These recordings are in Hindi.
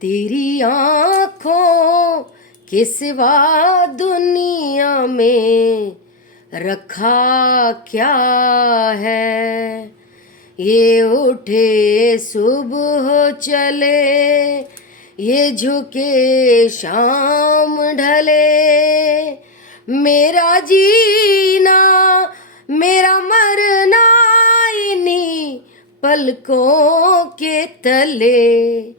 तेरी आँखों के सिवा दुनिया में रखा क्या है। ये उठे सुबह चले, ये झुके शाम ढले, मेरा जीना मेरा मरना इन्हीं पलकों के तले।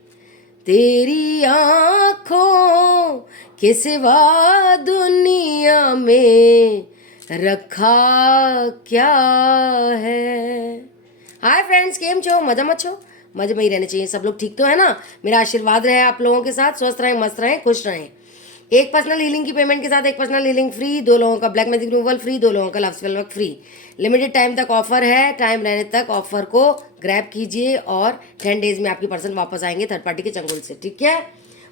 तेरी आँखों के सिवा दुनिया में रखा क्या है। हाय फ्रेंड्स, केम छो? मजा मत छो? मजे में ही रहने चाहिए सब लोग। ठीक तो है ना? मेरा आशीर्वाद रहे आप लोगों के साथ। स्वस्थ रहें, मस्त रहें, खुश रहें। एक पर्सनल हीलिंग की पेमेंट के साथ एक पर्सनल हीलिंग फ्री, 2 लोगों का ब्लैक मैजिक रिमूवल फ्री, 2 लोगों का love spell work free. Limited time तक ऑफर है, टाइम रहने तक ऑफर को ग्रैब कीजिए और 10 डेज में आपकी पर्सन वापस आएंगे थर्ड पार्टी के चंगुल से। ठीक है?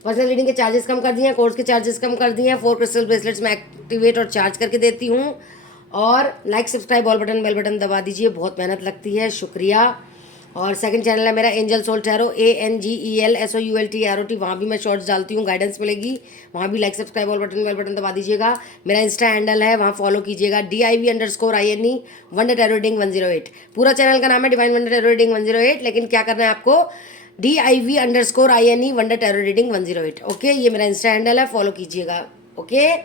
पर्सनल रीडिंग के चार्जेस कम कर दिए हैं, कोर्स के चार्जेस कम कर दिए हैं। 4 क्रिस्टल ब्रेसलेट्स में एक्टिवेट और चार्ज करके देती हूँ। और like subscribe all button bell button दबा दीजिए, बहुत मेहनत लगती है, शुक्रिया। और सेकंड चैनल है मेरा Angel soul Tarot, ANGEL SOULT, वहाँ भी मैं शॉर्ट्स डालती हूँ, गाइडेंस मिलेगी। वहाँ भी like subscribe all button bell button दबा दीजिएगा। मेरा इंस्टा हैंडल है, वहाँ फॉलो कीजिएगा, DIV_INE वंडर टैरो रीडिंग 108। पूरा चैनल का नाम है डिवाइन वंडर टैरो रीडिंग 108, लेकिन क्या करना है आपको? DIV_INE wonder tarot reading 108। Okay, ये मेरा इंस्टा हैंडल है, फॉलो कीजिएगा। ओके,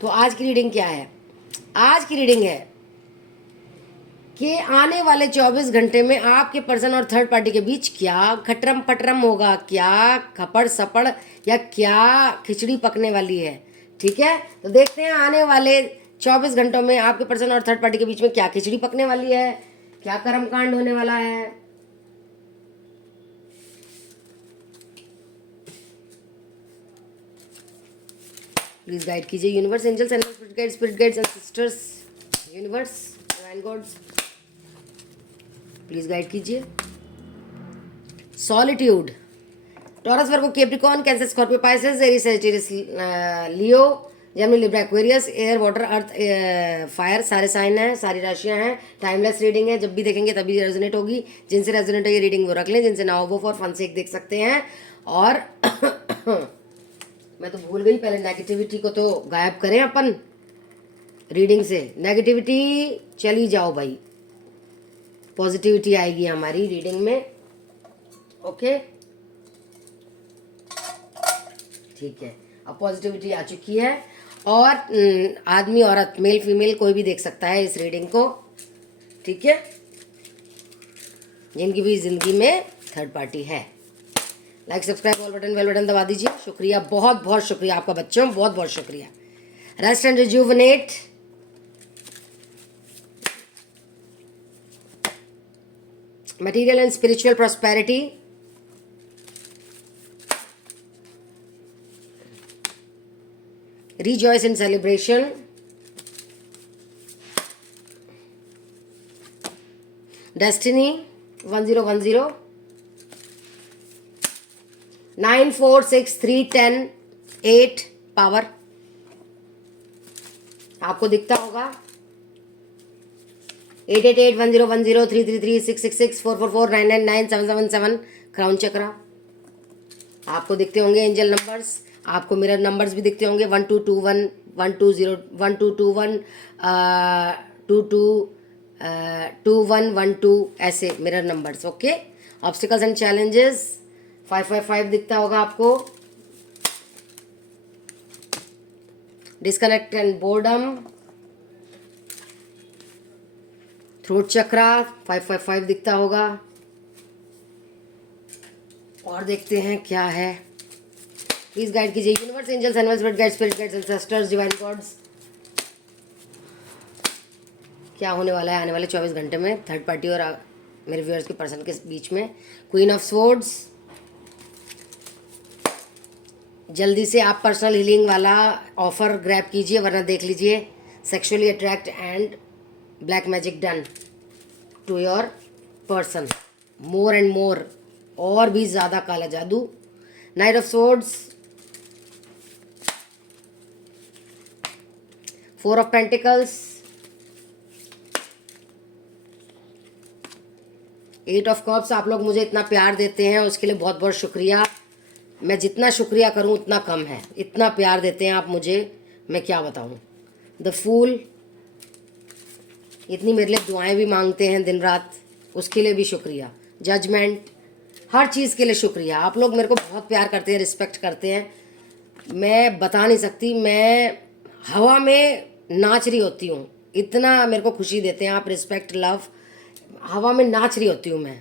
तो आज की रीडिंग क्या है? आज की रीडिंग है कि आने वाले 24 घंटे में आपके पर्सन और थर्ड पार्टी के बीच क्या खटरम पटरम होगा, क्या खपड़ सपड़ या क्या खिचड़ी पकने वाली है। ठीक है, तो देखते हैं आने वाले 24 घंटों में आपके पर्सन और थर्ड पार्टी के बीच में क्या खिचड़ी पकने वाली है, क्या कर्म कांड होने वाला है। प्लीज गाइड कीजिए universe, angels and spirit guides and sisters, universe, divine gods, please guide कीजिए। Solitude, Taurus, Virgo, Capricorn, Cancer, Scorpio, Pisces, Aries, Sagittarius, Leo, Gemini, Libra, Aquarius, air, water, earth, fire, सारे साइन हैं, सारी राशियां हैं। टाइमलेस रीडिंग है, जब भी देखेंगे तभी रेजोनेट होगी। जिनसे रेजोनेट है ये रीडिंग वो रख लें, जिनसे ना हो वो फॉर फन सेक देख सकते हैं। और मैं तो भूल गई, पहले नेगेटिविटी को तो गायब करें अपन रीडिंग से। नेगेटिविटी चली जाओ भाई, पॉजिटिविटी आएगी हमारी रीडिंग में। ओके, ठीक है, अब पॉजिटिविटी आ चुकी है। और आदमी औरत, मेल फीमेल कोई भी देख सकता है इस रीडिंग को। ठीक है, जिनकी भी जिंदगी में थर्ड पार्टी है। Like subscribe all button bell button दबा दीजिए, शुक्रिया, बहुत बहुत शुक्रिया आपका बच्चों, बहुत बहुत शुक्रिया। Rest and rejuvenate, material and spiritual prosperity, rejoice in celebration, destiny 1010, 9 4 6 3 10 8 power आपको दिखता होगा। 8881010 333 666 444 999 777 क्राउन चक्रा आपको दिखते होंगे। एंजल नंबर्स, आपको मिरर नंबर्स भी दिखते होंगे, 1221 120 1221 22 2112, ऐसे mirror numbers. Okay, obstacles and challenges 555 दिखता होगा आपको। Disconnect and boredom, throat chakra 555 दिखता होगा। और देखते हैं क्या है, प्लीज गाइड कीजिए universe, angels, animals, spirit guides, spirit guides, ancestors, divine gods, क्या होने वाला है आने वाले 24 घंटे में थर्ड पार्टी और मेरे व्यूअर्स के पर्सन के बीच में। क्वीन ऑफ स्वॉर्ड्स, जल्दी से आप पर्सनल हीलिंग वाला ऑफर ग्रैब कीजिए, वरना देख लीजिए sexually attract and black magic done to your person, more and more, और भी ज़्यादा काला जादू। Knight of swords, 4 of pentacles, 8 of cups. आप लोग मुझे इतना प्यार देते हैं उसके लिए बहुत बहुत शुक्रिया। मैं जितना शुक्रिया करूं उतना कम है, इतना प्यार देते हैं आप मुझे, मैं क्या बताऊं। द फूल, इतनी मेरे लिए दुआएं भी मांगते हैं दिन रात, उसके लिए भी शुक्रिया। जजमेंट, हर चीज़ के लिए शुक्रिया। आप लोग मेरे को बहुत प्यार करते हैं, रिस्पेक्ट करते हैं, मैं बता नहीं सकती। मैं हवा में नाच रही होती हूँ, इतना मेरे को खुशी देते हैं आप। रिस्पेक्ट, लव, हवा में नाच रही होती हूँ मैं,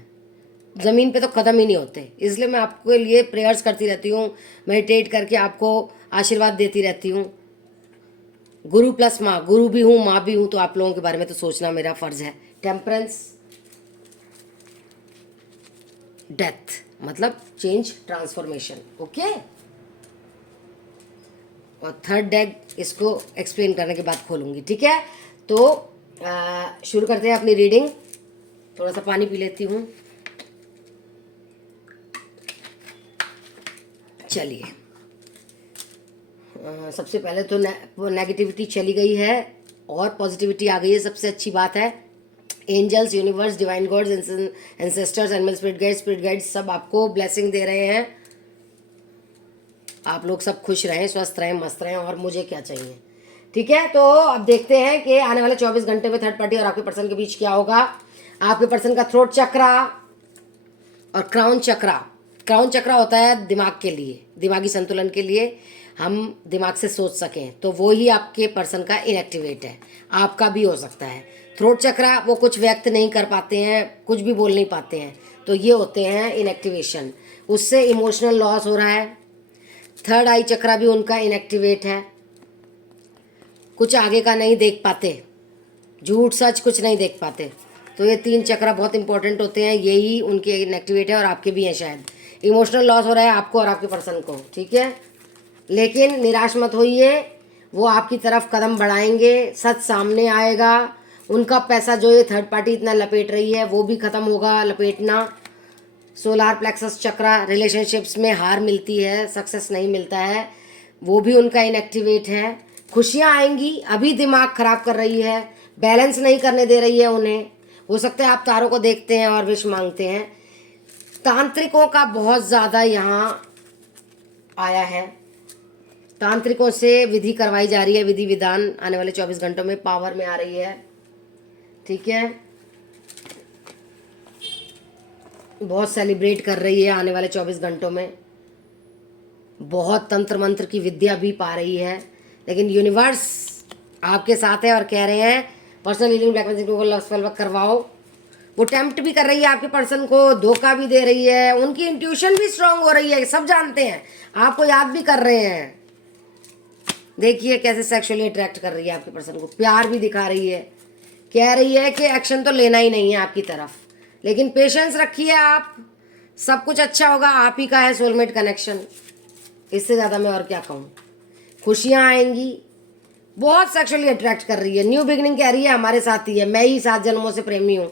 ज़मीन पे तो कदम ही नहीं होते। इसलिए मैं आपके लिए प्रेयर्स करती रहती हूँ, मेडिटेट करके आपको आशीर्वाद देती रहती हूँ। गुरु प्लस माँ, गुरु भी हूँ माँ भी हूँ, तो आप लोगों के बारे में तो सोचना मेरा फ़र्ज़ है। टेम्परेंस, डेथ मतलब चेंज, ट्रांसफॉर्मेशन, ओके। और थर्ड डेक इसको एक्सप्लेन करने के बाद खोलूँगी, ठीक है। तो शुरू करते हैं अपनी रीडिंग। थोड़ा सा पानी पी लेती हूँ। चलिए, सबसे पहले तो नेगेटिविटी चली गई है और पॉजिटिविटी आ गई है, सबसे अच्छी बात है। Angels, universe, divine gods, ancestors, animal spirit guides सब आपको ब्लेसिंग दे रहे हैं। आप लोग सब खुश रहें, स्वस्थ रहें, मस्त रहें, और मुझे क्या चाहिए, ठीक है। तो अब देखते हैं कि आने वाले 24 घंटे में थर्ड पार्टी और आपके पर्सन के बीच क्या होगा। आपके पर्सन का थ्रोट चक्रा और क्राउन चक्रा। क्राउन चक्रा होता है दिमाग के लिए, दिमागी संतुलन के लिए, हम दिमाग से सोच सकें, तो वो ही आपके पर्सन का इनएक्टिवेट है, आपका भी हो सकता है। थ्रोट चक्रा, वो कुछ व्यक्त नहीं कर पाते हैं, कुछ भी बोल नहीं पाते हैं, तो ये होते हैं इनएक्टिवेशन, उससे इमोशनल लॉस हो रहा है। थर्ड आई चक्रा भी उनका इनएक्टिवेट है, कुछ आगे का नहीं देख पाते, झूठ सच कुछ नहीं देख पाते। तो ये 3 चक्रा बहुत इंपॉर्टेंट होते हैं, यही उनके इनएक्टिवेट है, और आपके भी हैं शायद। इमोशनल लॉस हो रहा है आपको और आपके पर्सन को, ठीक है। लेकिन निराश मत होइए, वो आपकी तरफ कदम बढ़ाएंगे, सच सामने आएगा। उनका पैसा जो ये थर्ड पार्टी इतना लपेट रही है वो भी ख़त्म होगा लपेटना। सोलार प्लेक्सस चक्रा, रिलेशनशिप्स में हार मिलती है, सक्सेस नहीं मिलता है, वो भी उनका इनएक्टिवेट है। खुशियाँ आएंगी, अभी दिमाग ख़राब कर रही है, बैलेंस नहीं करने दे रही है उन्हें। हो सकता है आप तारों को देखते हैं और विश मांगते हैं। तांत्रिकों का बहुत ज़्यादा यहाँ आया है, तांत्रिकों से विधि करवाई जा रही है, विधि विधान आने वाले 24 घंटों में पावर में आ रही है, ठीक है। बहुत सेलिब्रेट कर रही है आने वाले 24 घंटों में, बहुत तंत्र मंत्र की विद्या भी पा रही है। लेकिन यूनिवर्स आपके साथ है और कह रहे हैं पर्सनल हीलिंग, ब्लैक मैजिक को लव स्पेल वर्क करवाओ। वो टेम्प्ट भी कर रही है आपके पर्सन को, धोखा भी दे रही है, उनकी इंट्यूशन भी स्ट्रांग हो रही है, सब जानते हैं, आपको याद भी कर रहे हैं। देखिए कैसे सेक्सुअली अट्रैक्ट कर रही है आपके पर्सन को, प्यार भी दिखा रही है, कह रही है कि एक्शन तो लेना ही नहीं है आपकी तरफ, लेकिन पेशेंस रखिए आप, सब कुछ अच्छा होगा, आप ही का है सोलमेट कनेक्शन। इससे ज़्यादा मैं और क्या कहूँ। खुशियाँ आएंगी, बहुत सेक्सुअली अट्रैक्ट कर रही है, न्यू बिगनिंग कह रही है हमारे साथ ही है, मैं ही 7 जन्मों से प्रेमी हूँ।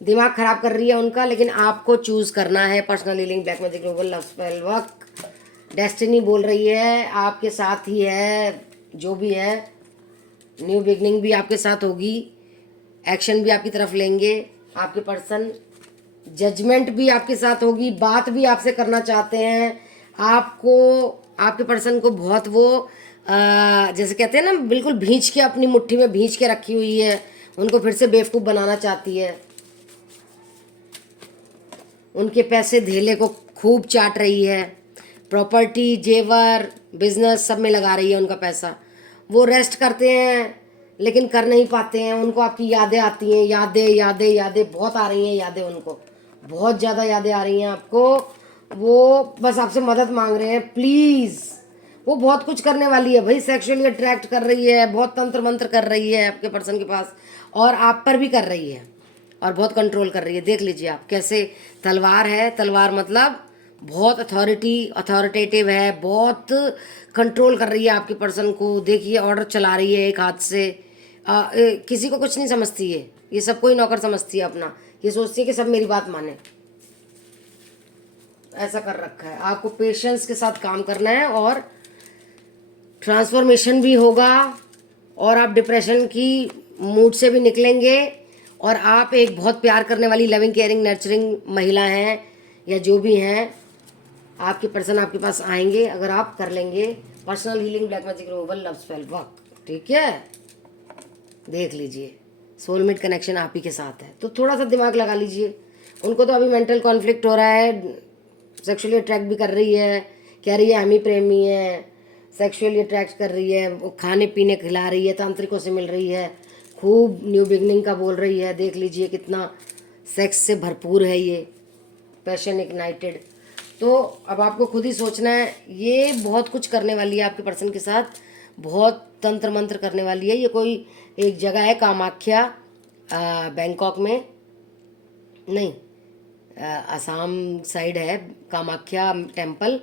दिमाग खराब कर रही है उनका, लेकिन आपको चूज़ करना है। Personal healing, black magic global love spell work, destiny बोल रही है आपके साथ ही है, जो भी है। न्यू बिगनिंग भी आपके साथ होगी, एक्शन भी आपकी तरफ लेंगे आपके पर्सन, जजमेंट भी आपके साथ होगी, बात भी आपसे करना चाहते हैं। आपको, आपके पर्सन को बहुत वो जैसे कहते हैं ना, बिल्कुल भींच के, अपनी मुट्ठी में भींच के रखी हुई है, उनको फिर से बेवकूफ़ बनाना चाहती है। उनके पैसे धेले को खूब चाट रही है, प्रॉपर्टी, जेवर, बिजनेस सब में लगा रही है उनका पैसा। वो रेस्ट करते हैं लेकिन कर नहीं पाते हैं, उनको आपकी यादें आती हैं, यादें यादें यादें बहुत आ रही हैं, यादें उनको बहुत ज़्यादा यादें आ रही हैं आपको। वो बस आपसे मदद मांग रहे हैं, प्लीज़। वो बहुत कुछ करने वाली है भाई, सेक्सुअली अट्रैक्ट कर रही है, बहुत तंत्र मंत्र कर रही है आपके पर्सन के पास, और आप पर भी कर रही है, और बहुत कंट्रोल कर रही है। देख लीजिए आप कैसे, तलवार है, तलवार मतलब बहुत अथॉरिटेटिव है, बहुत कंट्रोल कर रही है आपके पर्सन को। देखिए ऑर्डर चला रही है एक हाथ से, किसी को कुछ नहीं समझती है, ये सबको ही नौकर समझती है अपना, ये सोचती है कि सब मेरी बात माने, ऐसा कर रखा है। आपको पेशेंस के साथ काम करना है, और ट्रांसफॉर्मेशन भी होगा, और आप डिप्रेशन की मूड से भी निकलेंगे, और आप एक बहुत प्यार करने वाली, लविंग, केयरिंग, नर्चरिंग महिला हैं, या जो भी हैं, आपके पर्सन आपके पास आएंगे अगर आप कर लेंगे personal healing, black magic removal, love spell work. ठीक है, देख लीजिए सोलमेट कनेक्शन आप ही के साथ है, तो थोड़ा सा दिमाग लगा लीजिए। उनको तो अभी मेंटल कॉन्फ्लिक्ट हो रहा है, सेक्सुअली अट्रैक्ट भी कर रही है, कह रही है हम ही प्रेमी है, सेक्सुअली अट्रैक्ट कर रही है, वो खाने पीने खिला रही है, तांत्रिकों से मिल रही है, खूब न्यू बिगनिंग का बोल रही है। देख लीजिए कितना सेक्स से भरपूर है ये, पैशन इग्नाइटेड। तो अब आपको खुद ही सोचना है, ये बहुत कुछ करने वाली है आपके पर्सन के साथ, बहुत तंत्र मंत्र करने वाली है। ये कोई एक जगह है कामाख्या, बैंकॉक में नहीं, असम साइड है कामाख्या टेम्पल,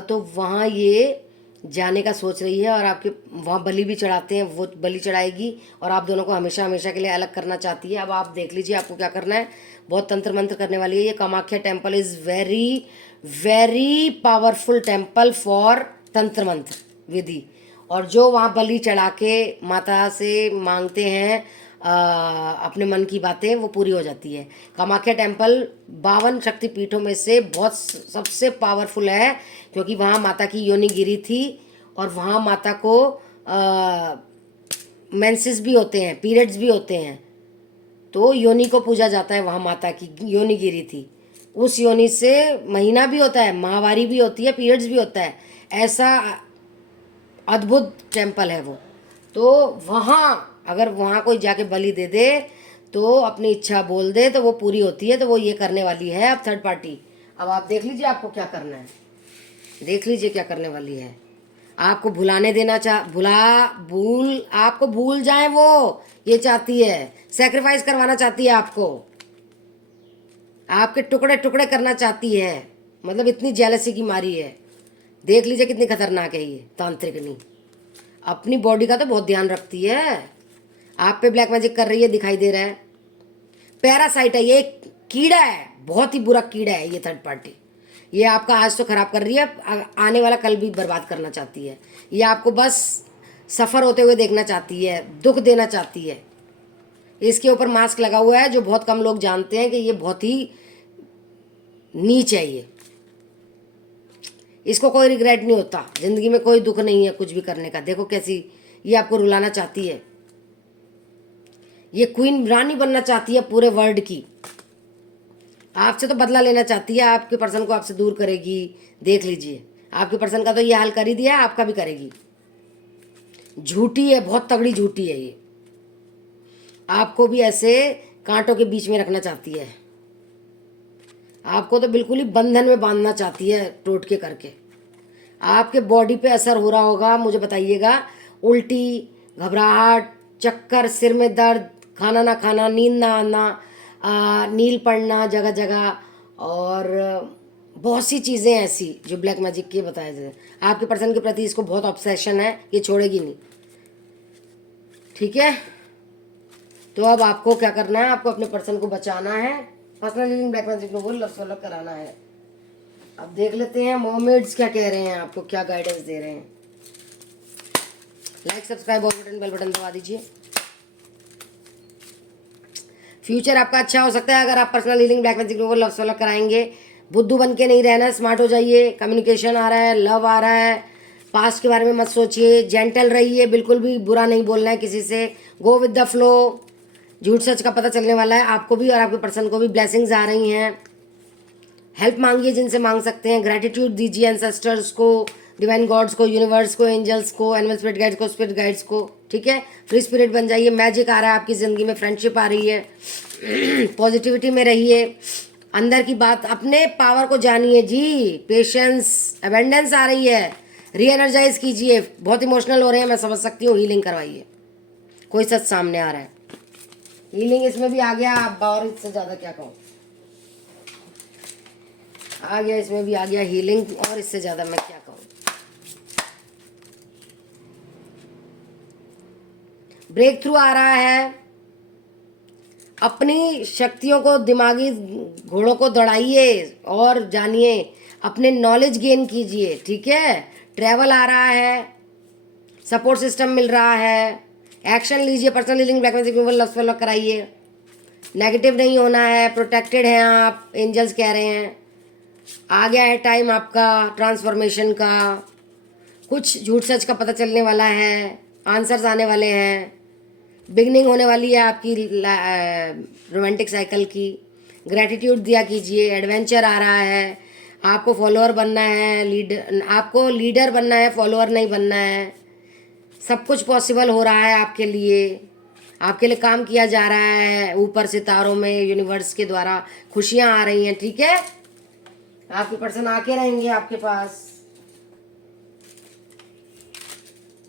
तो वहाँ ये जाने का सोच रही है और आपके वहाँ बलि भी चढ़ाते हैं, वो बलि चढ़ाएगी और आप दोनों को हमेशा हमेशा के लिए अलग करना चाहती है। अब आप देख लीजिए आपको क्या करना है, बहुत तंत्र मंत्र करने वाली है। ये Kamakhya temple is very very powerful temple for तंत्र मंत्र विधि, और जो वहाँ बलि चढ़ा के माता से मांगते हैं अपने मन की बातें, वो पूरी हो जाती है। कामाख्या टेम्पल 52 शक्तिपीठों में से बहुत सबसे पावरफुल है, क्योंकि वहाँ माता की योनि गिरी थी और वहाँ माता को मेंसेस भी होते हैं, पीरियड्स भी होते हैं, तो योनि को पूजा जाता है। वहाँ माता की योनि गिरी थी, उस योनि से महीना भी होता है, माहवारी भी होती है, पीरियड्स भी होता है। ऐसा अद्भुत टेम्पल है वो। तो वहाँ अगर वहाँ कोई जाके बलि दे दे तो अपनी इच्छा बोल दे तो वो पूरी होती है। तो वो ये करने वाली है अब थर्ड पार्टी। अब आप देख लीजिए आपको क्या करना है, देख लीजिए क्या करने वाली है। आपको भुलाने देना आपको भूल जाए वो, ये चाहती है, सेक्रीफाइस करवाना चाहती है आपको, आपके टुकड़े टुकड़े करना चाहती है, मतलब इतनी जेलसी की मारी है। देख लीजिए कितनी खतरनाक है ये तांत्रिकनी, अपनी बॉडी का तो बहुत ध्यान रखती है। आप पे ब्लैक मैजिक कर रही है, दिखाई दे रहा है। पैरासाइट है, ये एक कीड़ा है, बहुत ही बुरा कीड़ा है ये थर्ड पार्टी। ये आपका आज तो खराब कर रही है, आने वाला कल भी बर्बाद करना चाहती है। ये आपको बस सफ़र होते हुए देखना चाहती है, दुख देना चाहती है। इसके ऊपर मास्क लगा हुआ है जो बहुत कम लोग जानते हैं कि ये बहुत ही नीच है। ये इसको कोई रिग्रेट नहीं होता, ज़िंदगी में कोई दुख नहीं है कुछ भी करने का। देखो कैसी ये आपको रुलाना चाहती है, ये क्वीन रानी बनना चाहती है पूरे वर्ल्ड की। आपसे तो बदला लेना चाहती है, आपके पर्सन को आपसे दूर करेगी। देख लीजिए आपके पर्सन का तो ये हाल कर ही दिया है, आपका भी करेगी। झूठी है, बहुत तगड़ी झूठी है ये, आपको भी ऐसे कांटों के बीच में रखना चाहती है। आपको तो बिल्कुल ही बंधन में बांधना चाहती है टोटके करके। आपके बॉडी पे असर हो रहा होगा, मुझे बताइएगा। उल्टी, घबराहट, चक्कर, सिर में दर्द, खाना ना खाना, नींद ना आना, नील पड़ना जगह जगह, और बहुत सी चीज़ें ऐसी जो ब्लैक मैजिक के बताए जाते हैं। आपके पर्सन के प्रति इसको बहुत ऑब्सेशन है, ये छोड़ेगी नहीं। ठीक है, तो अब आपको क्या करना है, आपको अपने पर्सन को बचाना है, पर्सनल हीलिंग ब्लैक मैजिक को लव फॉलो कराना है। अब देख लेते हैं मोमेड्स क्या कह रहे हैं, आपको क्या गाइडेंस दे रहे हैं। लाइक, सब्सक्राइब और बटन बेल बटन दबा दीजिए। फ्यूचर आपका अच्छा हो सकता है अगर आप पर्सनल हीलिंग ब्लैक मैजिक को लव फॉलो कराएंगे। बुद्धू बन के नहीं रहना, स्मार्ट हो जाइए। कम्युनिकेशन आ रहा है, लव आ रहा है, पास्ट के बारे में मत सोचिए, जेंटल रहिए, बिल्कुल भी बुरा नहीं बोलना है किसी से, गो विद द फ्लो। झूठ सच का पता चलने वाला है आपको भी और आपके पर्सन को भी। ब्लेसिंग्स आ रही हैं, हेल्प मांगिए जिनसे मांग सकते हैं, ग्रैटिट्यूड दीजिए एंसेस्टर्स को, डिवाइन गॉड्स को, यूनिवर्स को, एंजल्स को, एनिमल स्पिरिट गाइड्स को, स्पिरिट गाइड्स को। ठीक है, फ्री स्पिरिट बन जाइए। मैजिक आ रहा है आपकी ज़िंदगी में, फ्रेंडशिप आ रही है। पॉजिटिविटी में रहिए, अंदर की बात, अपने पावर को जानिए जी। पेशेंस, अबेंडेंस आ रही है, री एनर्जाइज कीजिए। बहुत इमोशनल हो रहे हैं, मैं समझ सकती हूँ, हीलिंग करवाइए। कोई सच सामने आ रहा है, हीलिंग इसमें भी आ गया। आप और इससे ज़्यादा क्या कहूँ, आ गया, इसमें भी आ गया हीलिंग, और इससे ज़्यादा मैं क्या कहूँ। ब्रेक थ्रू आ रहा है। अपनी शक्तियों को, दिमागी घोड़ों को दौड़ाइए और जानिए, अपने नॉलेज गेन कीजिए। ठीक है, ट्रैवल आ रहा है, सपोर्ट सिस्टम मिल रहा है, एक्शन लीजिए। Personal healing black magic love follow कराइए। नेगेटिव नहीं होना है, प्रोटेक्टेड हैं आप, एंजल्स कह रहे हैं। आ गया है टाइम आपका ट्रांसफॉर्मेशन का, कुछ झूठ सच का पता चलने वाला है, आंसर्स आने वाले हैं, बिगनिंग होने वाली है आपकी रोमांटिक साइकिल की। ग्रैटिट्यूड दिया कीजिए, एडवेंचर आ रहा है, आपको फॉलोअर बनना है, लीडर, आपको लीडर बनना है, फॉलोअर नहीं बनना है। सब कुछ पॉसिबल हो रहा है आपके लिए, आपके लिए काम किया जा रहा है ऊपर सितारों में, यूनिवर्स के द्वारा खुशियाँ आ रही हैं, ठीक है। आपके पर्सन आके रहेंगे आपके पास।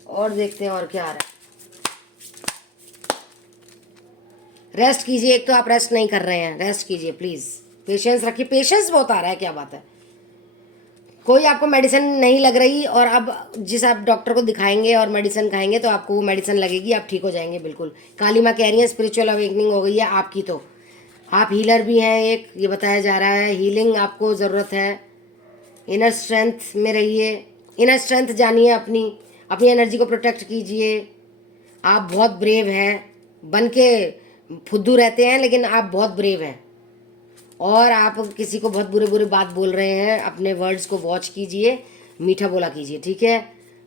और देखते हैं और क्या आ रहा है। रेस्ट कीजिए, एक तो आप रेस्ट नहीं कर रहे हैं, रेस्ट कीजिए प्लीज़, पेशेंस रखिए, पेशेंस बहुत आ रहा है, क्या बात है। कोई आपको मेडिसिन नहीं लग रही, और अब जिस आप डॉक्टर को दिखाएंगे और मेडिसिन खाएंगे तो आपको वो मेडिसिन लगेगी, आप ठीक हो जाएंगे बिल्कुल। काली माँ कह रही है स्पिरिचुअल अवेकनिंग हो गई है आपकी, तो आप हीलर भी हैं एक, ये बताया जा रहा है, हीलिंग आपको ज़रूरत है। इनर स्ट्रेंथ में रहिए, इनर स्ट्रेंथ जानिए अपनी, अपनी एनर्जी को प्रोटेक्ट कीजिए। आप बहुत ब्रेव हैं, बन के फुद्दू रहते हैं लेकिन आप बहुत ब्रेव हैं, और आप किसी को बहुत बुरे बुरे बात बोल रहे हैं, अपने वर्ड्स को वॉच कीजिए, मीठा बोला कीजिए, ठीक है।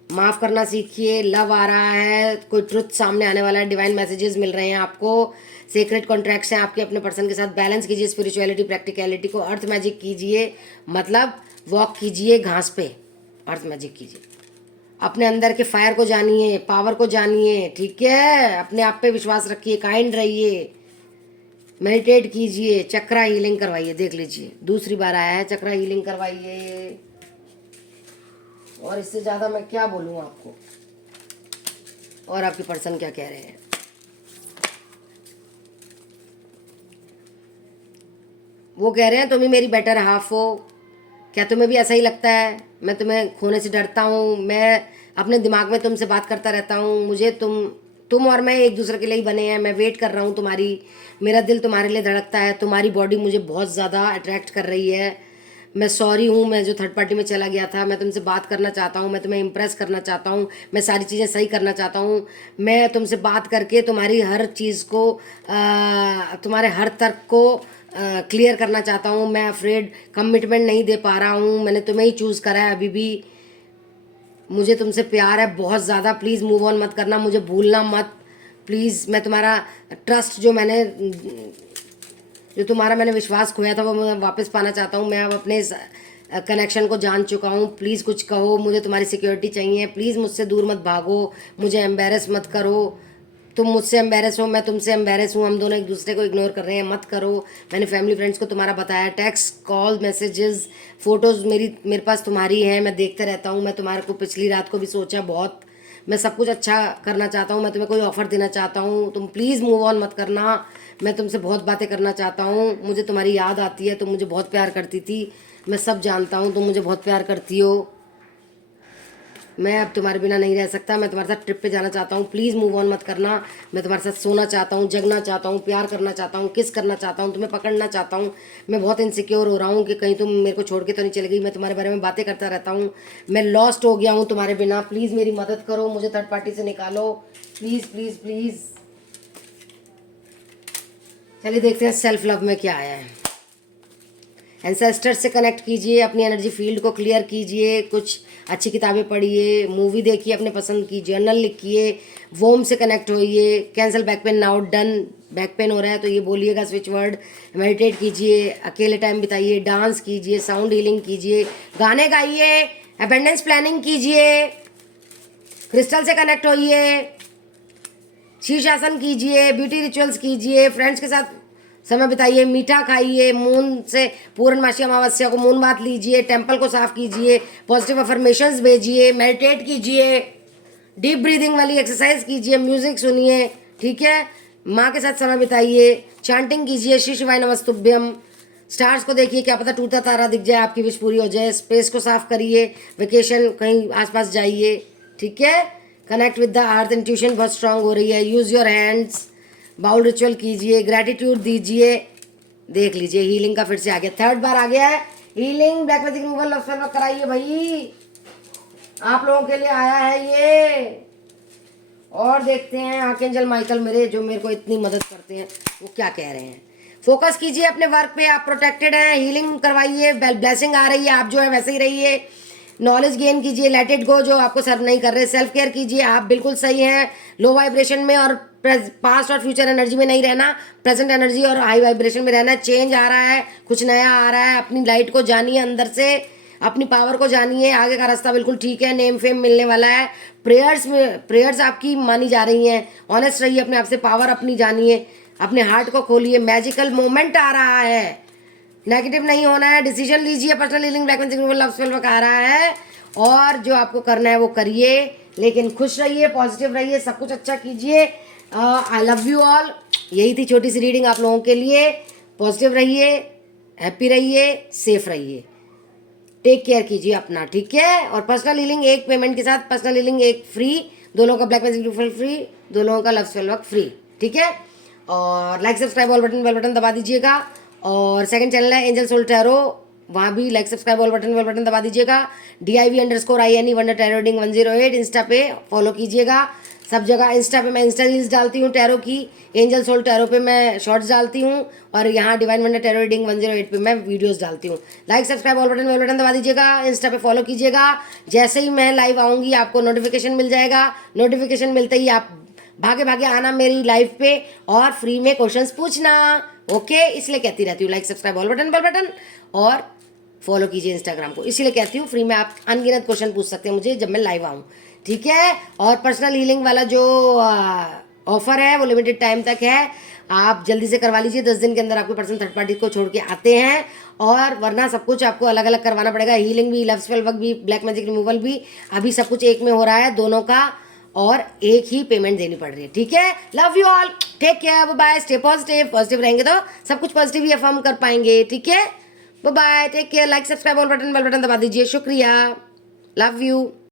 माफ़ करना सीखिए, लव आ रहा है, कोई ट्रुथ सामने आने वाला है, डिवाइन मैसेजेस मिल रहे हैं आपको, सीक्रेट कॉन्ट्रैक्ट्स हैं आपके अपने पर्सन के साथ। बैलेंस कीजिए स्पिरिचुअलिटी प्रैक्टिकलिटी को, अर्थ मैजिक कीजिए, मतलब वॉक कीजिए घास पे, अर्थ मैजिक कीजिए, अपने अंदर के फायर को जानिए, पावर को जानिए, ठीक है। अपने आप पे विश्वास रखिए, काइंड रहिए, मेडिटेट कीजिए, चक्रा हीलिंग करवाइए। देख लीजिए दूसरी बार आया है, चक्रा हीलिंग करवाइए। और इससे ज़्यादा मैं क्या बोलूँ आपको। और आपके पर्सन क्या कह रहे हैं। वो कह रहे हैं तुम ही मेरी बेटर हाफ हो। क्या तुम्हें भी ऐसा ही लगता है? मैं तुम्हें खोने से डरता हूँ, मैं अपने दिमाग में तुमसे बात करता रहता हूँ, मुझे तुम और मैं एक दूसरे के लिए ही बने हैं, मैं वेट कर रहा हूँ तुम्हारी, मेरा दिल तुम्हारे लिए धड़कता है, तुम्हारी बॉडी मुझे बहुत ज़्यादा अट्रैक्ट कर रही है। मैं सॉरी हूँ, मैं जो थर्ड पार्टी में चला गया था, मैं तुमसे बात करना चाहता हूँ, मैं तुम्हें इम्प्रेस करना चाहता हूँ, मैं सारी चीज़ें सही करना चाहता हूँ, मैं तुमसे बात करके तुम्हारी हर चीज़ को तुम्हारे हर तर्क को क्लियर करना चाहता हूँ। मैं अफ्रेड कमिटमेंट नहीं दे पा रहा हूँ, मैंने तुम्हें ही चूज़ करा है अभी भी, मुझे तुमसे प्यार है बहुत ज़्यादा, प्लीज़ मूव ऑन मत करना, मुझे भूलना मत प्लीज़। मैं तुम्हारा ट्रस्ट जो तुम्हारा मैंने विश्वास खोया था वो मैं वापस पाना चाहता हूँ। मैं अब अपने इस कनेक्शन को जान चुका हूँ, प्लीज़ कुछ कहो, मुझे तुम्हारी सिक्योरिटी चाहिए, प्लीज़ मुझसे दूर मत भागो, मुझे एम्बेरस मत करो, तुम मुझसे एम्बेरस हो, मैं तुमसे एम्बेरस हूँ, हम दोनों एक दूसरे को इग्नोर कर रहे हैं, मत करो। मैंने फैमिली फ्रेंड्स को तुम्हारा बताया, टेक्स्ट कॉल मैसेजेस फ़ोटोज़ मेरे पास तुम्हारी हैं, मैं देखते रहता हूँ, मैं तुम्हारे को पिछली रात को भी सोचा बहुत, मैं सब कुछ अच्छा करना चाहता हूँ, मैं तुम्हें कोई ऑफ़र देना चाहता हूँ, तुम प्लीज़ मूव ऑन मत करना, मैं तुमसे बहुत बातें करना चाहता हूँ, मुझे तुम्हारी याद आती है, तुम मुझे बहुत प्यार करती थी, मैं सब जानता हूँ, तुम मुझे बहुत प्यार करती हो, मैं अब तुम्हारे बिना नहीं रह सकता, मैं तुम्हारे साथ ट्रिप पे जाना चाहता हूँ, प्लीज़ मूव ऑन मत करना, मैं तुम्हारे साथ सोना चाहता हूँ, जगना चाहता हूँ, प्यार करना चाहता हूँ, किस करना चाहता हूँ, तुम्हें पकड़ना चाहता हूँ, मैं बहुत इनसिक्योर हो रहा हूँ कि कहीं तुम मेरे को छोड़ के तो नहीं चली गई, मैं तुम्हारे बारे में बातें करता रहता हूँ, मैं लॉस्ट हो गया हूँ तुम्हारे बिना, प्लीज़ मेरी मदद करो, मुझे थर्ड पार्टी से निकालो, प्लीज़ प्लीज़ प्लीज़। चलिए देखते हैं सेल्फ लव में क्या आया है। एंसेस्टर से कनेक्ट कीजिए, अपनी एनर्जी फील्ड को क्लियर कीजिए, कुछ अच्छी किताबें पढ़िए, मूवी देखिए अपने पसंद की, जर्नल लिखिए, वोम से कनेक्ट होइए, cancel back pain now done, back pain हो रहा है तो ये बोलिएगा स्विच वर्ड, मेडिटेट कीजिए, अकेले टाइम बिताइए, डांस कीजिए, साउंड हीलिंग कीजिए, गाने गाइए, अबेंडेंस प्लानिंग कीजिए, क्रिस्टल से कनेक्ट होइए, शीर्षासन कीजिए, ब्यूटी रिचुअल्स कीजिए, फ्रेंड्स के साथ समय बिताइए, मीठा खाइए, मून से पूर्णमासी अमावस्या को मून बात लीजिए, टेंपल को साफ कीजिए, पॉजिटिव अफर्मेशंस भेजिए, मेडिटेट कीजिए, डीप ब्रीदिंग वाली एक्सरसाइज कीजिए, म्यूजिक सुनिए, ठीक है, माँ के साथ समय बिताइए, चांटिंग कीजिए, श्री शिवाय नमस्तुभ्यम, स्टार्स को देखिए, क्या पता टूटा तारा दिख जाए, आपकी विश पूरी हो जाए, स्पेस को साफ करिए, वेकेशन कहीं आसपास जाइए, ठीक है, connect with the earth, intuition बहुत स्ट्रांग हो रही है, use your hands, bowl ritual कीजिए, ग्रैटिट्यूड दीजिए, देख लीजिए हीलिंग का फिर से आ गया, थर्ड बार आ गया है healing, black magic removal love spell कराइए भाई, आप लोगों के लिए आया है ये। और देखते हैं आर्कएंजल माइकल मेरे जो मेरे को इतनी मदद करते हैं वो क्या कह रहे हैं। फोकस कीजिए अपने वर्क पे, आप प्रोटेक्टेड हैं, हीलिंग करवाइए, ब्लेसिंग आ रही है, आप जो है वैसे ही रहिए, नॉलेज गेन कीजिए, लेट इट गो जो आपको सर्व नहीं कर रहे, सेल्फ केयर कीजिए, आप बिल्कुल सही हैं, लो वाइब्रेशन में और पास्ट और फ्यूचर एनर्जी में नहीं रहना, प्रेजेंट एनर्जी और हाई वाइब्रेशन में रहना। चेंज आ रहा है, कुछ नया आ रहा है, अपनी लाइट को जानिए, अंदर से अपनी पावर को जानिए, आगे का रास्ता बिल्कुल ठीक है, नेम फेम मिलने वाला है, प्रेयर्स आपकी मानी जा रही हैं, ऑनेस्ट रहिए अपने आप से, पावर अपनी जानिए, अपने हार्ट को खोलिए, मैजिकल मोमेंट आ रहा है, नेगेटिव नहीं होना है, डिसीजन लीजिए, personal healing black magic love spell work आ रहा है, और जो आपको करना है वो करिए, लेकिन खुश रहिए, पॉजिटिव रहिए, सब कुछ अच्छा कीजिए। I love you all. यही थी छोटी सी रीडिंग आप लोगों के लिए। पॉजिटिव रहिए, हैप्पी रहिए, सेफ रहिए, टेक केयर कीजिए अपना, ठीक है। और पर्सनल हीलिंग एक पेमेंट के साथ, पर्सनल हीलिंग एक फ्री, दो लोगों का ब्लैक मैजिक फ्री, दो लोगों का लव स्पेल वर्क फ्री, ठीक है। और like subscribe all button bell button दबा दीजिएगा। और सेकंड चैनल है एंजल सोल टैरो, वहाँ भी like subscribe all button bell button दबा दीजिएगा। DIV_INE wonder tarot reading 108 insta पे फॉलो कीजिएगा। सब जगह इंस्टा पे मैं इंस्टा रील्स डालती हूँ टैरो की, एंजल सोल टैरो पे मैं शॉर्ट्स डालती हूँ, और यहाँ डिवाइन वंडर टैरो रीडिंग 108 पे मैं वीडियोस डालती हूँ। Like subscribe all button bell button दबा दीजिएगा, इंस्टा पे फॉलो कीजिएगा। जैसे ही मैं लाइव आऊँगी आपको नोटिफिकेशन मिल जाएगा, नोटिफिकेशन मिलते ही आप भागे भागे आना मेरी लाइव पे और फ्री में क्वेश्चंस पूछना, ओके। इसलिए कहती रहती हूँ like subscribe all button bell button, और फॉलो कीजिए इंस्टाग्राम को, इसीलिए कहती हूँ फ्री में आप अनगिनत क्वेश्चन पूछ सकते हैं मुझे जब मैं लाइव आऊँ, ठीक है। और पर्सनल हीलिंग वाला जो ऑफर है वो लिमिटेड टाइम तक है, आप जल्दी से करवा लीजिए, 10 दिन के अंदर आपके पर्सन थर्ड पार्टी को छोड़ के आते हैं, और वरना सब कुछ आपको अलग अलग करवाना पड़ेगा, हीलिंग भी, लव स्पेल वर्क भी, ब्लैक मैजिक रिमूवल भी, अभी सब कुछ एक में हो रहा है दोनों का, और एक ही पेमेंट देनी पड़ रही है, ठीक है। Love you all, take care, bye bye, stay positive, positive रहेंगे तो सब कुछ पॉजिटिव ही अफर्म कर पाएंगे, ठीक है। Bye bye, take care, like subscribe all button bell button दबा दीजिए, शुक्रिया, लव यू।